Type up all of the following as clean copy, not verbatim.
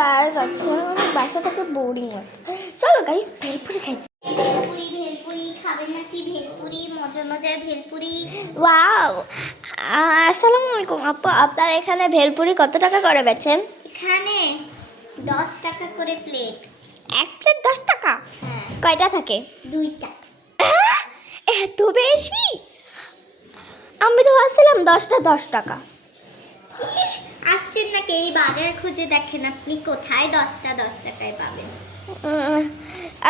Guys আজকে আমাদের বাসা থেকে বোরিং হচ্ছে। চলো গাইস ভেলপুরি খাইতে। ভেলপুরি খাবেন নাকি? ভেলপুরি, মজার মজার ভেলপুরি। ওয়াও, আসসালামু আলাইকুম আপু, আপনার এখানে ভেলপুরি কত টাকা করে বেচেন? এখানে 10 টাকা করে প্লেট। এক প্লেট 10 টাকা? হ্যাঁ, কয়টা থাকে? 2টা। এত বেশি? আমি তো ভাবছিলাম 10টা 10 টাকা। আসছেন নাকি? এই বাজার খুঁজে দেখেন আপনি কোথায় 10টা 10 টাকায় পাবেন।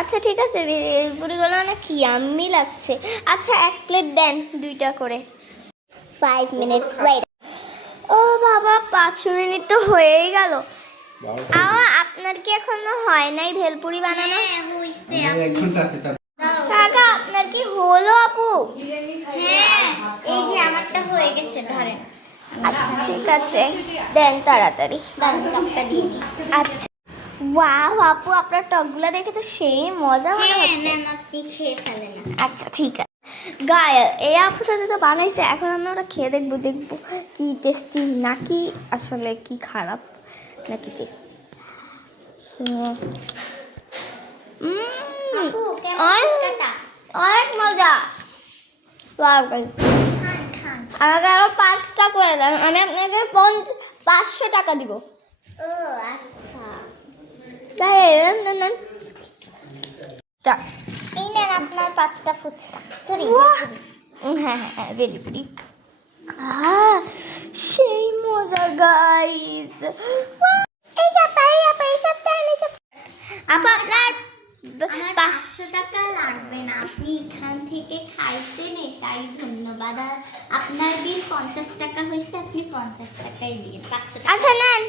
আচ্ছা ঠিক আছে, ভেলপুরিগুলো অনেক ইয়াম্মি লাগছে। আচ্ছা এক প্লেট দেন 2টা করে। 5 minutes later. ও বাবা, 5 মিনিট তো হয়েই গেল। আপনার কি এখনো হয় নাই ভেলপুরি বানানো? হ্যাঁ, হইছে। এক ঘন্টা আছে তার। কাকা আপনার কি হলো আপু? হ্যাঁ, এই যে আমারটা হয়ে গেছে, ধরেন। আচ্ছা ঠিক আছে, দেন তাড়াতাড়ি। দাঁড়ান, টকটা দিয়ে নিই। আচ্ছা, ওয়াও আপু আপনার টকগুলো দেখে তো সেই মজা মনে হ্যাঁ, হচ্ছে। নেন আপনি খেয়ে ফেলেন। আচ্ছা ঠিক আছে গায়ে, এই আপুটা যেটা বানাইছে এখন আমরা ওটা খেয়ে দেখবো কি টেস্টি নাকি আসলে কি খারাপ নাকি টেস্টি। আপু, কেমন অনেক ফুচকাটা? অনেক মজা। Wow, guys. খান খান। আমাকে আরো 5টা করে দেন, আমি আপনাকে 500 টাকা দিব। ও আচ্ছা, তাই নেন। এই নেন আপনার 5টা ফুচকা। সরি, হ্যাঁ ভেলপুরি। সেই মজা গাইস। আপু আপনার আমার 500 টাকা লাগবে না, আপনি এখান থেকে খাইছেন এটাই ধন্যবাদ। আর আপনার বিল 50 টাকা হয়েছে, আপনি 50 টাকাই দিন। 500 টাকা। আচ্ছা নেন।